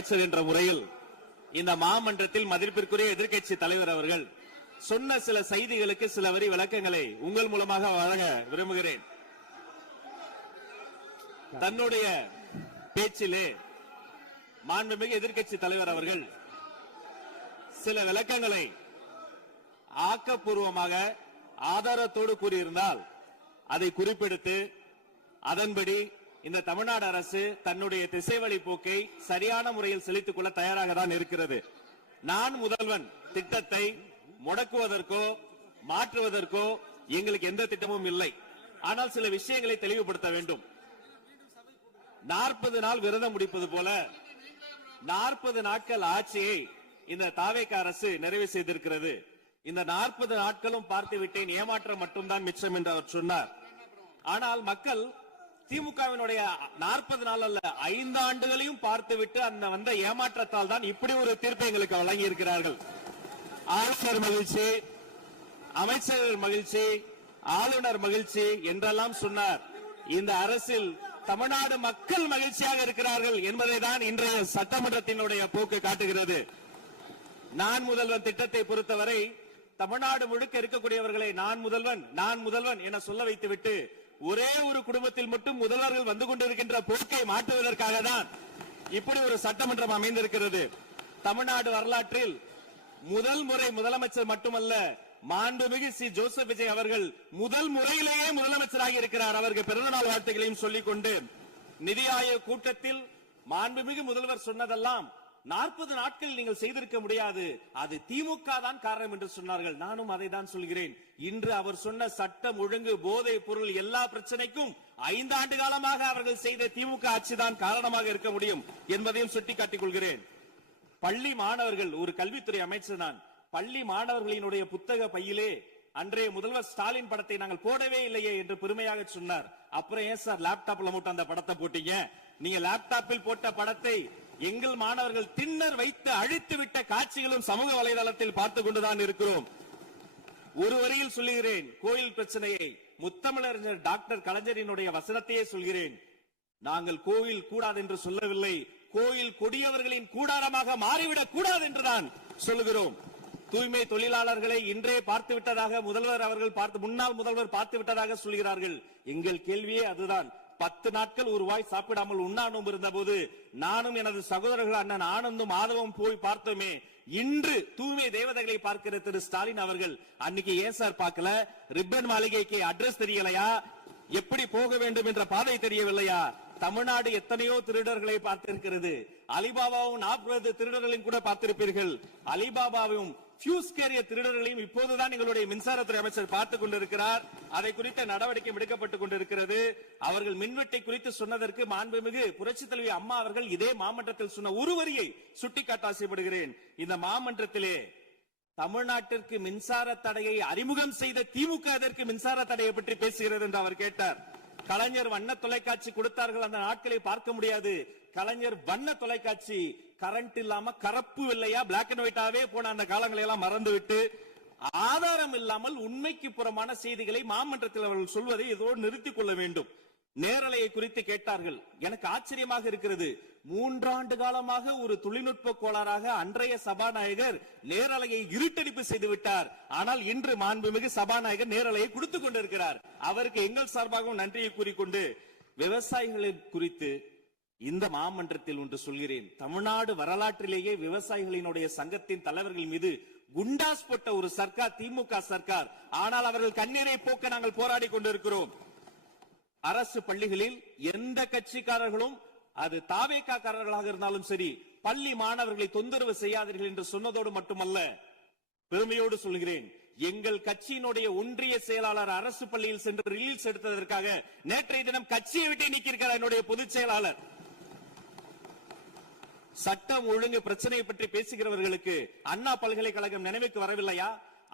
அமைச்சர் என்ற முறையில் இந்த மாமன்றத்தில் மதிப்பிற்குரிய எதிர்க்கட்சி தலைவர் அவர்கள் சொன்ன சில செய்திகளுக்கு சில வரி விளக்கங்களை உங்கள் மூலமாக வழங்க விரும்புகிறேன். தன்னுடைய பேச்சிலே மாண்புமிகு எதிர்க்கட்சி தலைவர் அவர்கள் சில விளக்கங்களை ஆக்கப்பூர்வமாக ஆதாரத்தோடு கூறியிருந்தால் அதை குறிப்பெடுத்து அதன்படி இந்த தமிழ்நாடு அரசு தன்னுடைய திசைவழி போக்கை சரியான முறையில் செலுத்திக் கொள்ள தயாராக தான் இருக்கிறது. நான் முதல்வன் திட்டத்தை முடக்குவதற்கோ மாற்றுவதற்கோ எங்களுக்கு எந்த திட்டமும் இல்லை. ஆனால் சில விஷயங்களை தெளிவுபடுத்த வேண்டும். 40 நாள் விரதம் முடிப்பது போல 40 நாட்கள் ஆட்சியை இந்த தாவேக அரசு நிறைவு செய்திருக்கிறது. இந்த 40 நாட்களும் பார்த்து விட்டேன், ஏமாற்றம் மட்டும்தான் மிச்சம் என்று அவர் சொன்னார். ஆனால் மக்கள் திமுகவினுடைய 40 நாள் அல்ல 5 ஆண்டுகளையும் பார்த்துவிட்டு அந்த வந்த ஏமாற்றத்தால் தான் இப்படி ஒரு தீர்ப்பை எங்களுக்கு வழங்கி இருக்கிறார்கள். ஆளுநர் மகிழ்ச்சி, அமைச்சர்கள் மகிழ்ச்சி, ஆளுநர் மகிழ்ச்சி என்றெல்லாம் சொன்னார். இந்த அரசில் தமிழ்நாடு மக்கள் மகிழ்ச்சியாக இருக்கிறார்கள் என்பதை தான் இன்றைய சட்டமன்றத்தினுடைய போக்கு காட்டுகிறது. நான் முதல்வன் திட்டத்தை பொறுத்தவரை தமிழ்நாடு முழுக்க இருக்கக்கூடியவர்களை நான் முதல்வன் என சொல்ல வைத்துவிட்டு ஒரே ஒரு குடும்பத்தில் மட்டும் முதல்வர்கள் வந்து கொண்டிருக்கின்ற போக்கை மாற்றுவதற்காக தான் இப்படி ஒரு சட்டமன்றம் அமைந்திருக்கிறது. தமிழ்நாடு வரலாற்றில் முதல் முறை முதலமைச்சர் மட்டுமல்ல, மாண்புமிகு சி ஜோசப் விஜய் அவர்கள் முதல் முறையிலேயே முதலமைச்சராக இருக்கிறார். அவருக்கு பிறந்தநாள் வாழ்த்துக்களையும் சொல்லிக் கொண்டு நிதி ஆயோக் கூட்டத்தில் மாண்புமிகு முதல்வர் சொன்னதெல்லாம் 40 நாட்கள் நீங்கள் செய்திருக்க முடியாது, அது திமுக தான் காரணம் என்று சொன்னார்கள். நானும் அதை தான் சொல்கிறேன். இன்று அவர் சொன்ன சட்டம் ஒழுங்கு, போதை பொருள் எல்லா பிரச்சனைக்கும் 5 ஆண்டு காலமாக அவர்கள் செய்த திமுக ஆட்சி தான் காரணமாக இருக்க முடியும் என்பதையும் சுட்டிக்காட்டிக் கொள்கிறேன். பள்ளி மாணவர்கள், ஒரு கல்வித்துறை அமைச்சர் நான், பள்ளி மாணவர்களினுடைய புத்தக பையிலே அன்றைய முதல்வர் ஸ்டாலின் படத்தை நாங்கள் போடவே இல்லையே என்று பெருமையாக சொன்னார். அப்புறம் ஏன் சார் லேப்டாப்ல மட்டும் அந்த படத்தை போட்டீங்க? நீங்க லேப்டாப்பில் போட்ட படத்தை எங்கள் மாணவர்கள் திண்ணர் வைத்து அழித்து விட்ட காட்சிகளும் சமூக வலைதளத்தில் பார்த்துக் கொண்டுதான் இருக்கிறோம். ஒரு வரியில் சொல்லுகிறேன், கோயில் பிரச்சனையை முத்தமிழறிஞர் டாக்டர் கலைஞரினுடைய வசனத்தையே சொல்கிறேன். நாங்கள் கோயில் கூடாது என்று சொல்லவில்லை, கோயில் கொடியவர்களின் கூடாரமாக மாறிவிடக் கூடாது என்றுதான் சொல்லுகிறோம். தூய்மை தொழிலாளர்களை இன்றே பார்த்து விட்டதாக முதல்வர் அவர்கள் முன்னாள் முதல்வர் பார்த்து விட்டதாக சொல்கிறார்கள். எங்கள் கேள்வியே அதுதான். 10 நாட்கள் ஒரு வாய் சாப்பிடாமல் உண்ணாணும் இருந்த போது நானும் எனது சகோதரர்கள் அண்ணன் ஆனந்தும் ஆதவும் போய் பார்த்தோமே. இன்று தூய்மை தேவதைகளை பார்க்கிற திரு ஸ்டாலின் அவர்கள் அன்னைக்கு ஏன் சார் பார்க்கல? ரிப்பன் மாளிகைக்கு அட்ரஸ் தெரியலையா? எப்படி போக வேண்டும் என்ற பாதை தெரியவில்லையா? தமிழ்நாடு எத்தனையோ திருடர்களை பார்த்திருக்கிறது. அலிபாபாவும் 40 திருடர்களையும் கூட பார்த்திருப்பீர்கள். அலிபாபாவும் பியூஸ் கேரிய திருடர்களையும் இப்போதுதான் எங்களுடைய மின்சாரத்துறை அமைச்சர் பார்த்துக் கொண்டிருக்கிறார். அதை குறித்த நடவடிக்கை எடுக்கப்பட்டுக் கொண்டிருக்கிறது. அவர்கள் மின்வெட்டை குறித்து சொன்னதற்கு மாண்புமிகு புரட்சித் தலைவி அம்மா அவர்கள் இதே மாமன்றத்தில் சொன்ன ஒரு வரியை சுட்டிக்காட்ட ஆசைப்படுகிறேன். இந்த மாமன்றத்திலே தமிழ்நாட்டிற்கு மின்சார தடையை அறிமுகம் செய்த திமுக எதற்கு மின்சார தடையை பற்றி பேசுகிறது என்று அவர் கேட்டார். கலைஞர் வண்ண தொலைக்காட்சி கொடுத்தார்கள், அந்த நாட்களை பார்க்க முடியாது. கலைஞர் வண்ண தொலைக்காட்சி கரண்ட் இல்லாம கரப்பு இல்லையா பிளாக் அண்ட் ஒயிட்டாவே போன அந்த காலங்களை எல்லாம் மறந்துவிட்டு ஆதாரம் இல்லாமல் உண்மைக்கு புறமான செய்திகளை மாமன்றத்தில் அவர்கள் சொல்வதை இதோடு நிறுத்திக் கொள்ள வேண்டும். நேரலையை குறித்து கேட்டார்கள். எனக்கு ஆச்சரியமாக இருக்கிறது. 3 ஆண்டு காலமாக ஒரு தொழில்நுட்ப கோளாறாக அன்றைய சபாநாயகர் நேரலையை இருட்டடிப்பு செய்து விட்டார். ஆனால் இன்று மாண்புமிகு சபாநாயகர் நேரலையை கொடுத்துக் கொண்டிருக்கிறார். அவருக்கு எங்கள் சார்பாகவும் நன்றியை கூறிக்கொண்டு விவசாயிகளை குறித்து இந்த மாமன்றத்தில் ஒன்று சொல்கிறேன். தமிழ்நாடு வரலாற்றிலேயே விவசாயிகளினுடைய சங்கத்தின் தலைவர்கள் மீது குண்டாஸ் போட்ட ஒரு சர்க்கார் திமுக சர்க்கார். ஆனால் அவர்கள் கண்ணீரை போக்க நாங்கள் போராடி கொண்டிருக்கிறோம். அரசு பள்ளிகளில் எந்த கட்சிக்காரர்களும், அது தாவேகாரர்களாக இருந்தாலும் சரி, பள்ளி மாணவர்களை தொந்தரவு செய்யாதீர்கள் என்று சொன்னதோடு மட்டுமல்ல, பெருமையோடு சொல்கிறேன், எங்கள் கட்சியினுடைய ஒன்றிய செயலாளர் அரசு பள்ளியில் சென்று ரீல்ஸ் எடுத்ததற்காக நேற்றைய தினம் கட்சியை விட்டு நீக்கியிருக்கிறார் என்னுடைய பொதுச் செயலாளர். சட்டம் ஒழுங்கு பிரச்சனையை பற்றி பேசுகிறவர்களுக்கு அண்ணா பல்கலைக்கழகம் நினைவுக்கு வரவில்லையா?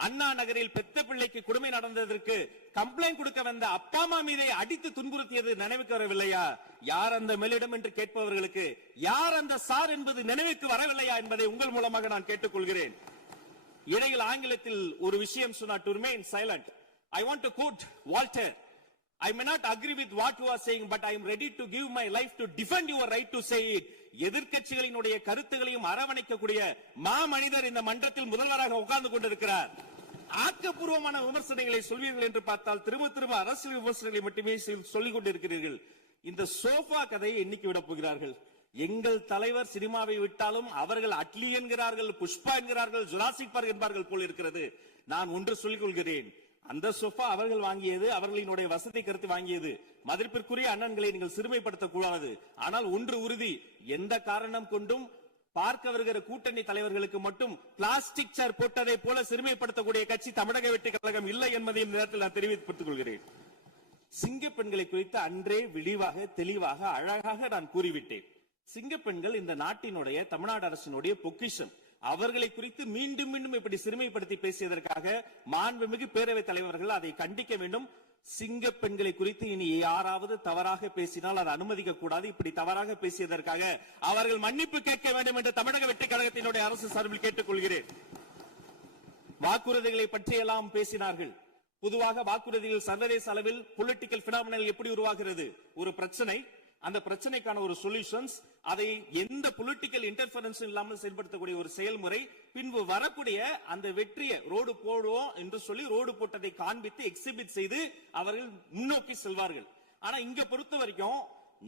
அண்ணா நகரில் பெத்த பிள்ளைக்கு கொடுமை நடந்ததற்கு கம்ப்ளைண்ட் கொடுக்க வந்த அப்பா அம்மா மீதை அடித்து துன்புறுத்தியது நினைவுக்கு வரவில்லையா? யார் அந்த மேலிடம் என்று கேட்பவர்களுக்கு யார் அந்த சார் என்பது நினைவுக்கு வரவில்லையா என்பதை உங்கள் மூலமாக நான் கேட்டுக்கொள்கிறேன். இடையில் ஆங்கிலத்தில் ஒரு விஷயம் சொன்னார், to remain silent. I want to quote Walter. I may not agree with what you are saying, but I am ready to give my life to defend your right to say it. எதிர்க்கட்சிகளினுடைய கருத்துகளையும் அரவணைக்கக்கூடிய மாமனிதர் இந்த மன்றத்தில் முதல்வராக உட்கார்ந்து கொண்டிருக்கிறார். ஆக்கப்பூர்வமான விமர்சனங்களை சொல்வீர்கள் என்று பார்த்தால் திரும்ப அரசியல் விமர்சனங்களை மட்டுமே சொல்லிக் கொண்டிருக்கிறீர்கள். இந்த சோஃபா கதையை என்னைக்கு விட போகிறார்கள்? எங்கள் தலைவர் சினிமாவை விட்டாலும் அவர்கள் அட்லி என்கிறார்கள், புஷ்பா என்கிறார்கள், ஜுராசிக் பார்க் என்பார்கள் போல் இருக்கிறது. நான் ஒன்று சொல்லிக் கொள்கிறேன், அந்த சோஃபா அவர்கள் வாங்கியது, அவர்களினுடைய வசதி கருத்து வாங்கியது. மதிப்பிற்குரிய அண்ணன்களை நீங்கள் சிறுமைப்படுத்தக் கூடாது. ஆனால் ஒன்று உறுதி, எந்த காரணம் கொண்டும் பார்க்க வருகிற கூட்டணி தலைவர்களுக்கு மட்டும் பிளாஸ்டிக் சேர் போட்டதை போல சிறுமைப்படுத்தக்கூடிய கட்சி தமிழக வெற்றி கழகம் இல்லை என்பதையும் நேரத்தில் நான் தெரிவித்துக் கொள்கிறேன். சிங்க பெண்களை குறித்து அன்றே விரிவாக தெளிவாக அழகாக நான் கூறிவிட்டேன். சிங்க பெண்கள் இந்த நாட்டினுடைய தமிழ்நாடு அரசினுடைய பொக்கிஷம். அவர்களை குறித்து மீண்டும் மீண்டும் இப்படி சிறுமைப்படுத்தி பேசியதற்காக மாண்புமிகு பேரவைத் தலைவர்கள் அதை கண்டிக்க வேண்டும். சிங்க பெண்களை குறித்து இனி யாராவது தவறாக பேசினால் அதை அனுமதிக்க கூடாது. இப்படி தவறாக பேசியதற்காக அவர்கள் மன்னிப்பு கேட்க வேண்டும் என்று தமிழக வெற்றி கழகத்தினுடைய அரசு சார்பில் கேட்டுக் கொள்கிறேன். வாக்குறுதிகளை பற்றியெல்லாம் பேசினார்கள். பொதுவாக வாக்குறுதிகள் சர்வதேச அளவில் பொலிட்டிக்கல் பினாமினல் எப்படி உருவாகிறது? ஒரு பிரச்சனை, அந்த பிரச்சனைக்கான ஒரு சொல்யூஷன்ஸ், அதை எந்த பொலிட்டிக்கல் இன்டர்ஃபரன்ஸ் இல்லாமல் செயல்படுத்தக்கூடிய ஒரு செயல்முறை, பின்பு வரக்கூடிய அந்த வெற்றியை ரோடு போடுவோம் என்று சொல்லி ரோடு போட்டதை காண்பித்து எக்ஸிபிட் செய்து அவர்கள் முன்னோக்கி செல்வார்கள். ஆனா இங்க பொறுத்த வரைக்கும்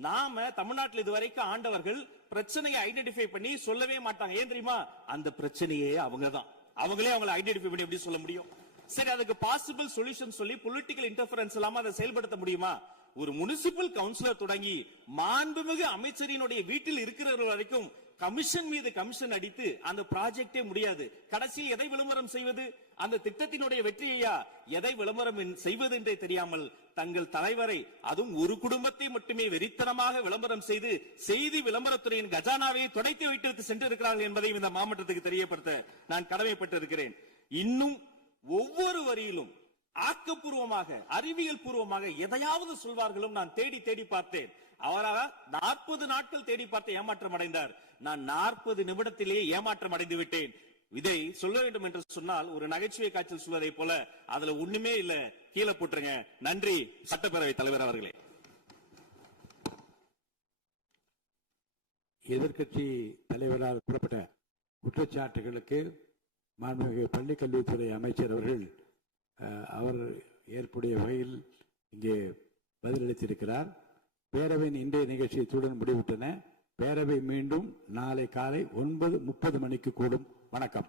நாம தமிழ்நாட்டில் இதுவரைக்கும் ஆண்டவர்கள் பிரச்சனையை ஐடென்டிஃபை பண்ணி சொல்லவே மாட்டாங்க. ஏன் தெரியுமா? அந்த பிரச்சனையே அவங்கதான், அவங்களே அவங்களை ஐடென்டிஃபை பண்ணி எப்படி சொல்ல முடியும்? சரி, அதுக்கு பாசிபிள் சொல்யூஷன் சொல்லி பொலிட்டிக்கல் இன்டர்ஃபரன்ஸ் இல்லாம அதை செயல்படுத்த முடியுமா? ஒரு முனிசிபல் கவுன்சிலர் தொடங்கி மாண்புமிகு அமைச்சரினுடைய வீட்டில் இருக்கிறவர்கள் வரைக்கும் கமிஷன் மீது கமிஷன் அடித்து அந்த ப்ராஜெக்டே முடியாது. கடைசியில் எதை விளம்பரம் செய்வது? அந்த திட்டத்தினுடைய வெற்றியையா? எதை விளம்பரம் செய்வது என்றே தெரியாமல் தங்கள் தலைவரை, அதுவும் ஒரு குடும்பத்தை மட்டுமே வெறித்தனமாக விளம்பரம் செய்து செய்தி விளம்பரத்துறையின் கஜானாவை துடைத்து வைத்து சென்றிருக்கிறார்கள் என்பதையும் இந்த மாவட்டத்துக்கு தெரியப்படுத்த நான் கடமைப்பட்டிருக்கிறேன். இன்னும் ஒவ்வொரு வரியிலும் ஆக்கப்பூர்வமாக அறிவியல் பூர்வமாக எதையாவது சொல்வார்களும் நான் தேடி தேடி பார்த்தேன். அவராக 40 நாட்கள் தேடி பார்த்து ஏமாற்றம் அடைந்தார். நான் 40 நிமிடத்திலேயே ஏமாற்றம் அடைந்து விட்டேன். இதை சொல்ல வேண்டும் என்று சொன்னால் ஒரு நகைச்சுவை காட்சியில் சொல்வதை போல அதுல ஒண்ணுமே இல்ல, கீழே போட்டுருங்க. நன்றி சட்டப்பேரவை தலைவர் அவர்களே. எதிர்கட்சி தலைவரால் கூறப்பட்ட குற்றச்சாட்டுகளுக்கு மாண்புமிகு பள்ளிக் கல்வித்துறை அமைச்சர் அவர்கள் அவர் ஏற்புடைய வகையில் இங்கே பதிலளித்திருக்கிறார். பேரவையின் இன்றைய நிகழ்ச்சி இத்துடன் முடிவுற்றன. பேரவை மீண்டும் நாளை காலை 9:30 மணிக்கு கூடும். வணக்கம்.